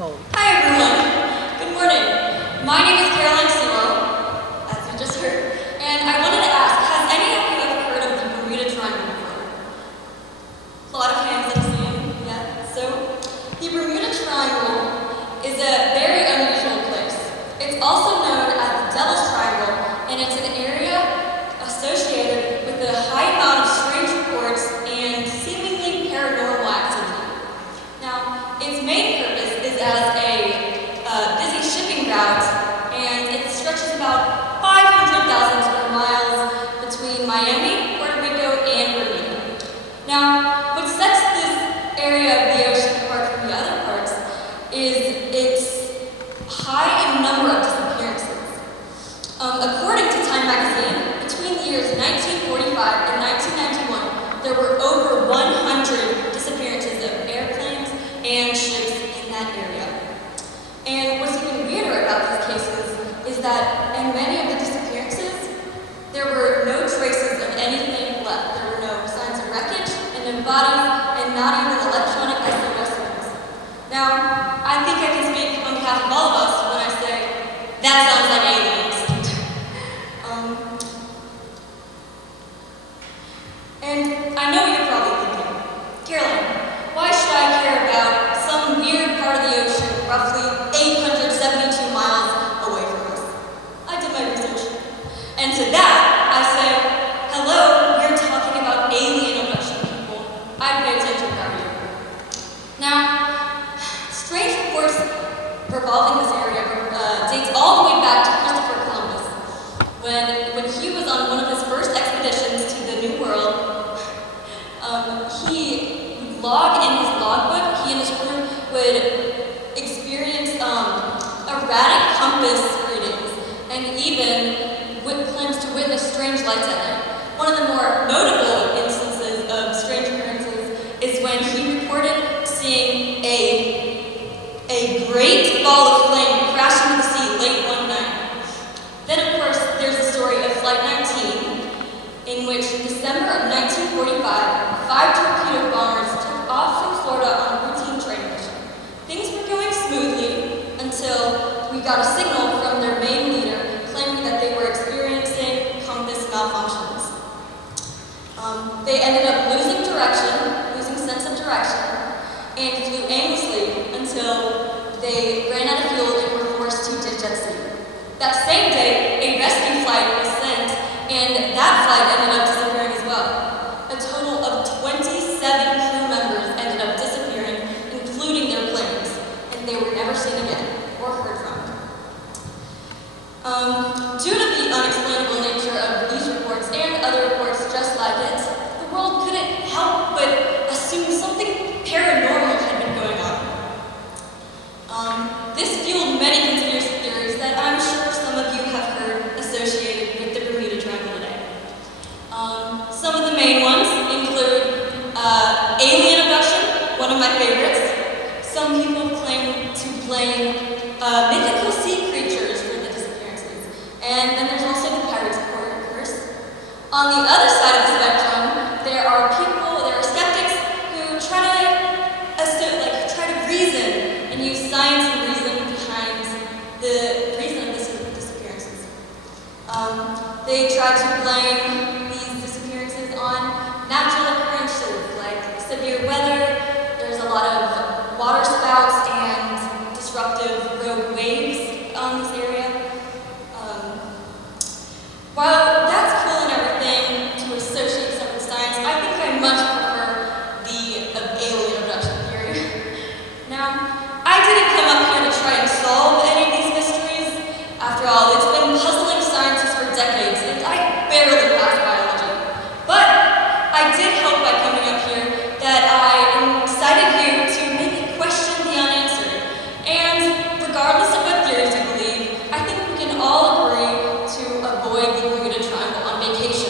cold. Hi everyone. Good morning. My name is Seawell, as you just heard, and I wanted to ask, has any of you ever heard of the Bermuda Triangle before? A lot of hands I'm seeing, yeah. So, the Bermuda Triangle is a very unusual place. It's also known as the Devil's Triangle, and it's an area associated with a high amount of strange reports and seemingly paranormal activity. Now, its main purpose is as a busy shipping route, and it stretches about 500,000 square miles between Miami, Puerto Rico, and Bermuda. Now, what sets this area of the ocean apart from the other parts is its high in number of disappearances. According to Time magazine, between the years 1945 and 1991, there were over 100 disappearances of airplanes and ships in that area. And what's even weirder about these cases is that in many of the disappearances, there were no traces of anything left. There were no signs of wreckage and no bodies, and not even electronic SOS signals. Now, I think I can speak on behalf of all of us when I say that sounds like aliens. And I know you're probably thinking, Caroline, why should I care about some weird part of the ocean roughly 872 miles away from us? I did my research. And to that, I say, hello, we're talking about alien abduction, people. I'd pay attention down here. Now, strange reports revolving this area dates all the way back to Christopher Columbus. When he was on one of his first expeditions to the New World, he would log in his logbook. He and his crew would experience erratic compass readings and even claims to witness strange lights at night. One of the more notable instances of strange occurrences is when he reported seeing a great ball of flame crash into the sea late one night. Then, of course, there's the story of Flight 19, in which in December of 1945, 5 torpedo bombers took off from Florida on a routine train mission. Things were going smoothly until we got a signal from their main leader claiming that they were experiencing compass malfunctions. They ended up losing sense of direction, and flew aimlessly until they ran out of fuel and were forced to ditch at sea. That same day, a rescue flight was sent, and that flight ended up disappearing as well. A total of 27 crew members ended up disappearing, including their planes, and they were never seen again or heard from. Due to the unexplainable nature of these reports and other reports just like it, the world couldn't help but assume something paranormal had been going on. This fueled many conspiracy theories that I'm sure some of you have heard associated with the Bermuda Triangle today. Some of the main ones include alien abduction, one of my favorites. Some people claim to blame mythical sea creatures for the disappearances. And then there's also the Pirates of Coral curse. On the other side of the spectrum, there are skeptics who try to reason and use science and reason behind the reason of these disappearances. They try to blame these disappearances on natural occurrences like severe weather. There's a lot of water spouts and disruptive rogue waves on this area. While that's cool and everything to associate some with science, I think I much prefer the alien abduction theory. Now, I didn't come up here to try and solve any of these mysteries. After all, it's been puzzling scientists for decades, and I barely passed biology. But I did hope by coming up here that I incited you to maybe question the unanswered. And regardless of what theories you believe, I think we can all agree to avoid the Bermuda Triangle on vacation.